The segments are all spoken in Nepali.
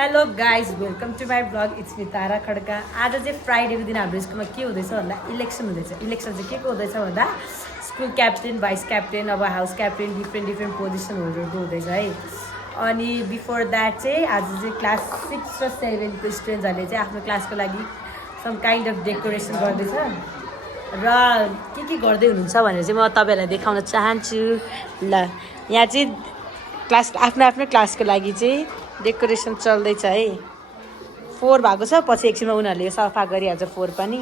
Hello guys welcome to my blog it's me Tara Khadka. आज चाहिँ फ्राइडेको दिन हाम्रो स्कुलमा के हुँदैछ भन्दा इलेक्सन हुँदैछ। इलेक्सन चाहिँ के को हुँदैछ भन्दा स्कुल क्याप्टेन भाइस क्याप्टेन अब हाउस क्याप्टेन डिफ्रेन्ट पोजिसनहरूको हुँदैछ है। अनि बिफोर द्याट चाहिँ आज चाहिँ क्लास 6 र 7को स्टुडेन्ट्सहरूले चाहिँ आफ्नो क्लासको लागि सम काइन्ड अफ डेकोरेसन गर्दैछ र के गर्दै हुनुहुन्छ भनेर चाहिँ म तपाईँहरूलाई देखाउन चाहन्छु। ल यहाँ चाहिँ क्लास आफ्नो क्लासको लागि चाहिँ डेकोरेसन चल्दैछ है। 4 भएको छ, पछि एकछिनमा उनीहरूले यो सफा गरिहाल्छ 4 पनि।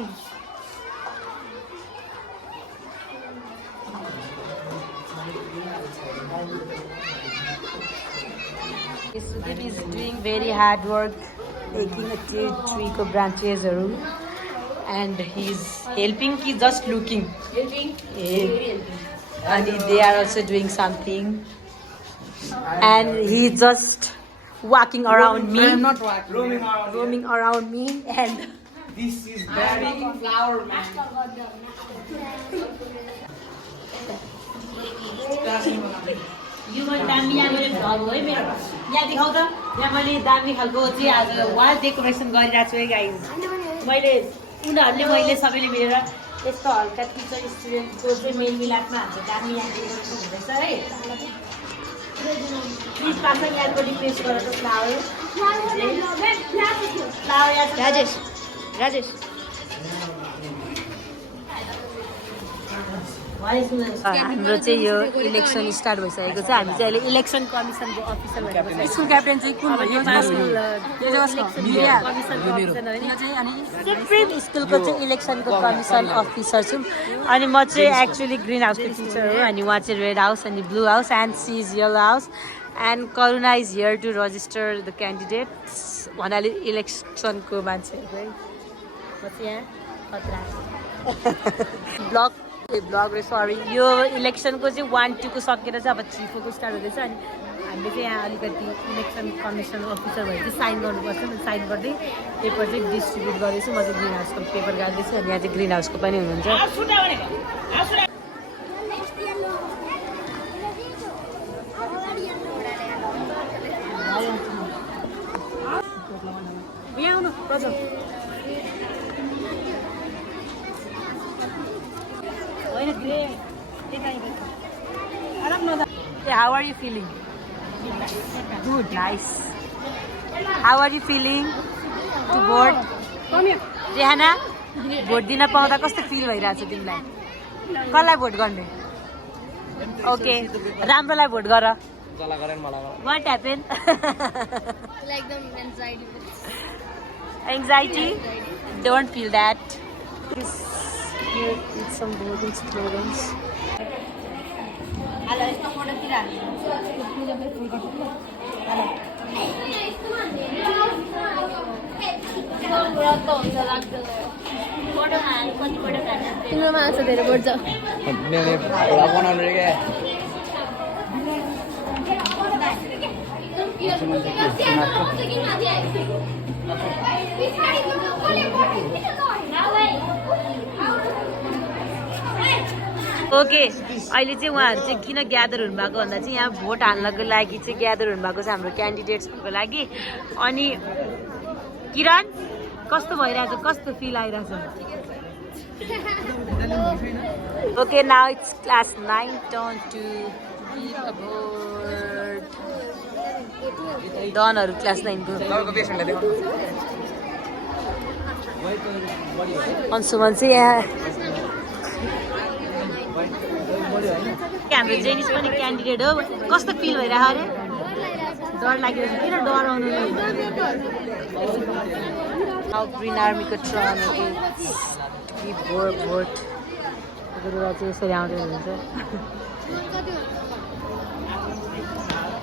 Sudeep is doing very hard work taking a tree को branchesहरू and he is helping कि just looking and they are also doing something and he is just walking around me. I'm not walking. Roaming around me and This is very flower man. यो मैले दामी यहाँ मैले भ्लग हो है मेरो। यहाँ देखाउ त, यहाँ मैले दामी खालको चाहिँ आज वाल डेकोरेसन गरिरहेको छु है गाइज। मैले उनीहरूले मैले सबैले मिलेर यस्तो हल्का टिचर स्टुडेन्टको चाहिँ मेलमिलापमा हाम्रो दामी यहाँ डेकोरेसन हुँदैछ है। प्लिज पास यहाँपट्टि पेस्ट गरेर फ्लावर राजेश राजेश हाम्रो चाहिँ यो इलेक्सन स्टार्ट भइसकेको छ। हामी चाहिँ अहिले इलेक्सन कमिसनको अफिसर भइरहेको छ। स्कुल क्याप्टेन चाहिँ कुन भन्यो? डिफ्रेन्ट स्कुलको चाहिँ इलेक्सनको कमिसन अफिसर छु। अनि म चाहिँ एक्चुअली ग्रिन हाउसको टिचर हो अनि उहाँ चाहिँ रेड हाउस अनि blue house and she is yellow house and Karuna is here to register the candidates भन्नाले इलेक्सनको मान्छेहरू है। म चाहिँ यहाँ खतरा ब्लग रे सरी। यो इलेक्सनको चाहिँ 1, 2 को सकेर चाहिँ अब 3, 4 को स्टार्ट हुँदैछ। अनि हामीले चाहिँ यहाँ अलिकति इलेक्सन कमिसन अफिसर भएर चाहिँ साइन गर्नुपर्छ। अनि साइन गर्दै पेपर चाहिँ डिस्ट्रिब्युट गर्दैछु। म चाहिँ ग्रिन हाउसको पेपर गाल्दैछु अनि यहाँ चाहिँ ग्रिन हाउसको पनि हुनुहुन्छ। यहाँ आउनु Prajal. How are you feeling? Good, nice. How are you feeling to vote? Rehana vote दिन पाउँदा कस्तो फिल भइरहेछ तिमीलाई? कसलाई भोट गर्ने? ओके राम्रोलाई भोट गर। What happened? like the anxiety. Anxiety? Don't feel that. Here is some voting slogans. तिम्रोमा आउँछ धेरै भोट जाऊ। ओके अहिले चाहिँ उहाँहरू चाहिँ किन ग्यादर हुनुभएको भन्दा चाहिँ यहाँ भोट हाल्नको लागि चाहिँ ग्यादर हुनुभएको छ हाम्रो क्यान्डिडेट्सहरूको लागि। अनि किरण कस्तो भइरहेछ, कस्तो फिल आइरहेछ? Okay now it's class 9 turn to give a vote. डनहरू क्लास 9 को अंशुमन चाहिँ यहाँ हाम्रो जेनिस पनि क्यान्डिडेट हो। कस्तो फिल भइरहेको अरे? डर लागिरहेछ। किन डराउनु? ग्रिन आर्मीको ट्रन भोट गुरुवा चाहिँ यसरी आउँदै हुनुहुन्छ।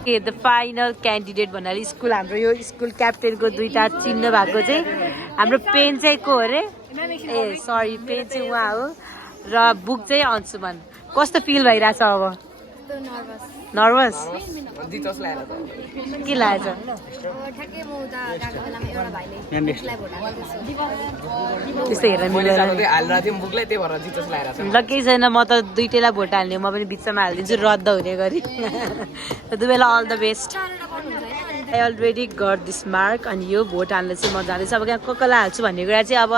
द फाइनल क्यान्डिडेट भन्नाले स्कुल हाम्रो यो स्कुल क्याप्टेनको 2टा चिन्ह भएको चाहिँ हाम्रो पेन चाहिँ को अरे? ए सरी पेन चाहिँ उहाँ हो र बुक चाहिँ अंशुमन। कस्तो फिल भइरहेछ अब? नर्भस के लागेछ? त्यस्तो हेरेर मिलेर ल केही छैन। म त दुइटैलाई भोट हाल्ने, म पनि बिचमा हालिदिन्छु रद्द हुने गरी। दुवैलाई all the best. I already got this mark अनि यो भोट हाल्न चाहिँ म जाँदैछु अब यहाँ कसलाई हाल्छु भन्ने कुरा चाहिँ अब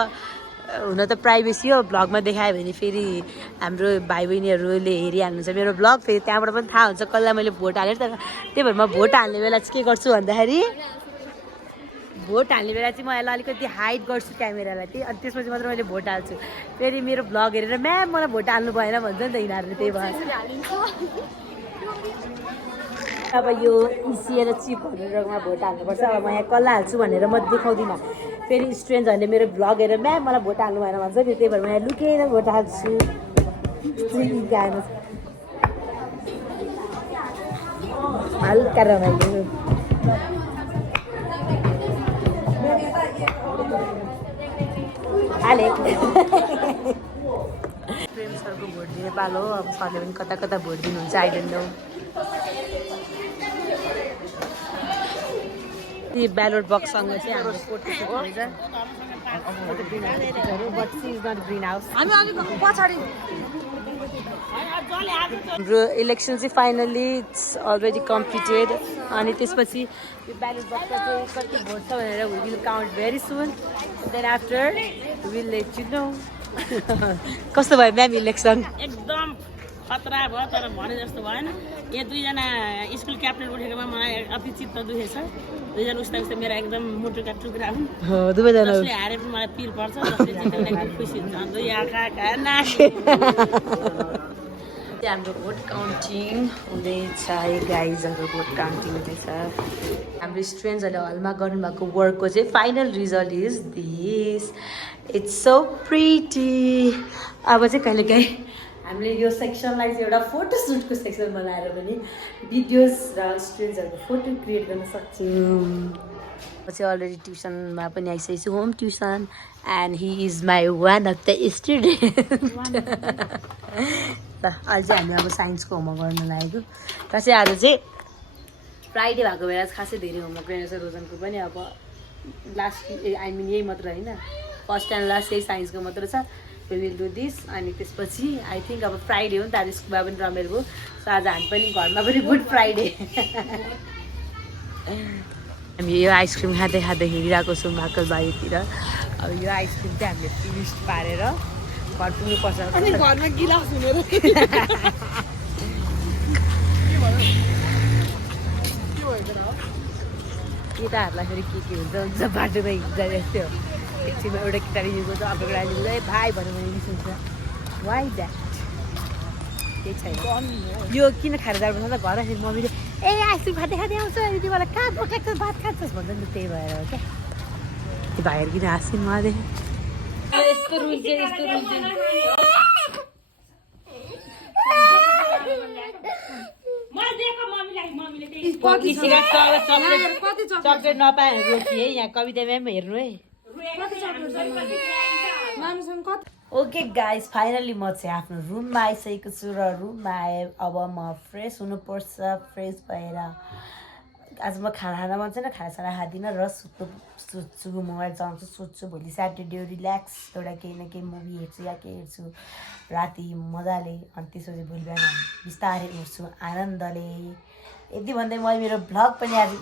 हुन त प्राइभेसी हो भ्लगमा देखायो भने फेरि हाम्रो भाइ बहिनीहरूले हेरिहाल्नुहुन्छ मेरो भ्लग फेरि त्यहाँबाट पनि थाहा हुन्छ कसलाई मैले भोट हालेँ तर त्यही भएर म भोट हाल्ने बेला चाहिँ के गर्छु भन्दाखेरि भोट हाल्ने बेला चाहिँ म यसलाई अलिकति हाइड गर्छु क्यामेरालाई चाहिँ अनि त्यसपछि मात्र मैले भोट हाल्छु फेरि मेरो भ्लग हेरेर म्याम मलाई भोट हाल्नु भएन भन्छ नि त यिनीहरूले त्यही भएर अब यो इसी र चिपहरूमा भोट हाल्नुपर्छ अब म यहाँ कसलाई हाल्छु भनेर म देखाउँदिनँ फेरि स्टुडेन्ट्सहरूले मेरो भ्लग हेरेर म्याम मलाई भोट हाल्नु भएन भन्छ नि त्यही भएर म यहाँ लुकेर भोट हाल्छु हल्का रमाइलो हाले प्रेम सरको भोट दिने पालो अब सरले पनि कता कता भोट दिनुहुन्छ आई डोन्ट नो ती ब्यालोट बक्ससँग चाहिँ हाम्रो फोटो हुन्छ but she is not green house हाम्रो इलेक्सन चाहिँ फाइनली इट्स अलरेडी कम्प्लिटेड अनि त्यसपछि यो ब्यालोट बक्समा चाहिँ कति भोट छ भनेर we will count very soon then after will let you know कस्तो भयो म्याम इलेक्सन एकदम खतरा भयो तर भने जस्तो भएन यो दुईजना स्कुल क्याप्टेन उठेकोमा मलाई अति चित्त दुखेछ दुईजना उस्ता उस्ता मेरो एकदम मुटुका टुक्रा हुन् दुवैजना जसले हारे पनि मलाई पिर पर्छ जसले जित्यो भने एकदम खुसी हुन्छ दुई आँखा नाके हाम्रो भोट काउन्टिङ हुँदैछ है गाइजहरू भोट काउन्टिङ हुँदैछ हाम्रो स्टुडेन्ट्सहरूले हलमा गर्नुभएको वर्कको चाहिँ final result is this it's so pretty अब चाहिँ कहिलेकाहीँ हामीले यो सेक्सनलाई चाहिँ एउटा फोटो सुटको सेक्सन बनाएर पनि भिडियोज र स्टुडेन्ट्सहरूको फोटो क्रिएट गर्न सक्छौँ म चाहिँ अलरेडी ट्युसनमा पनि आइसकेको छु home tuition and he is my one of the student ल अहिले चाहिँ हामी अब साइन्सको होमवर्क गर्न लागेको र चाहिँ आज चाहिँ फ्राइडे भएको बेला खासै धेरै होमवर्क रहेछ रोजनको पनि अब लास्ट आई मिन यही मात्र होइन फर्स्ट एन्ड लास्ट यही साइन्सको मात्र छ वी विल डु दिस अनि त्यसपछि आई थिङ्क अब फ्राइडे हो नि त आज स्कुलमा पनि रमाइलो भयो सो आज हामी पनि घरमा पनि गुड फ्राइडे हामी यो आइसक्रिम खाँदै खाँदै हिँडिरहेको छौँ महाकाल बारीतिर अब यो आइसक्रिम चाहिँ हामीले फिनिस पारेर घर पुग्नुपर्छ घरमा गिलास हुने केटाहरूलाई फेरि के हुन्छ हुन्छ बाटोमा हिँड्दा यस्तै हो एकछिनमा एउटा केटाले लिएको छ अर्को केटाले लिएको ए भाइ भनेर मैले निस्किन्छ वाइ द्याट केही छैन यो किन खाएर जानुपर्छ त घर फेरि मम्मीले ए आइसक्रिम खाँदै खाँदै आउँछ अनि तिमीलाई कहाँ भोक लाग्छ भात खान्छस् भन्छ नि त त्यही भएर हो क्या त्यो भाइहरू किन हाँस्छन् मलाई यस्तो रुल चाहिँ यस्तो रुल चक्लेट नपाएर रोटी है यहाँ कवितामा पनि हेर्नु है ओके गाइस फाइनली म चाहिँ आफ्नो रुममा आइसकेको छु र रुममा आएँ अब म फ्रेस हुनुपर्छ फ्रेस भएर आज म खाना मन छैन खानासाना खाँदिनँ र सुत्छु मोबाइल चलाउँछु सोध्छु भोलि स्याटरडे रिल्याक्स एउटा केही न केही मुभी हेर्छु या केही हेर्छु राति मजाले अनि त्यसपछि भोलि बिहान बिस्तारै उठ्छु आनन्दले यति भन्दै मैले मेरो भ्लग पनि आज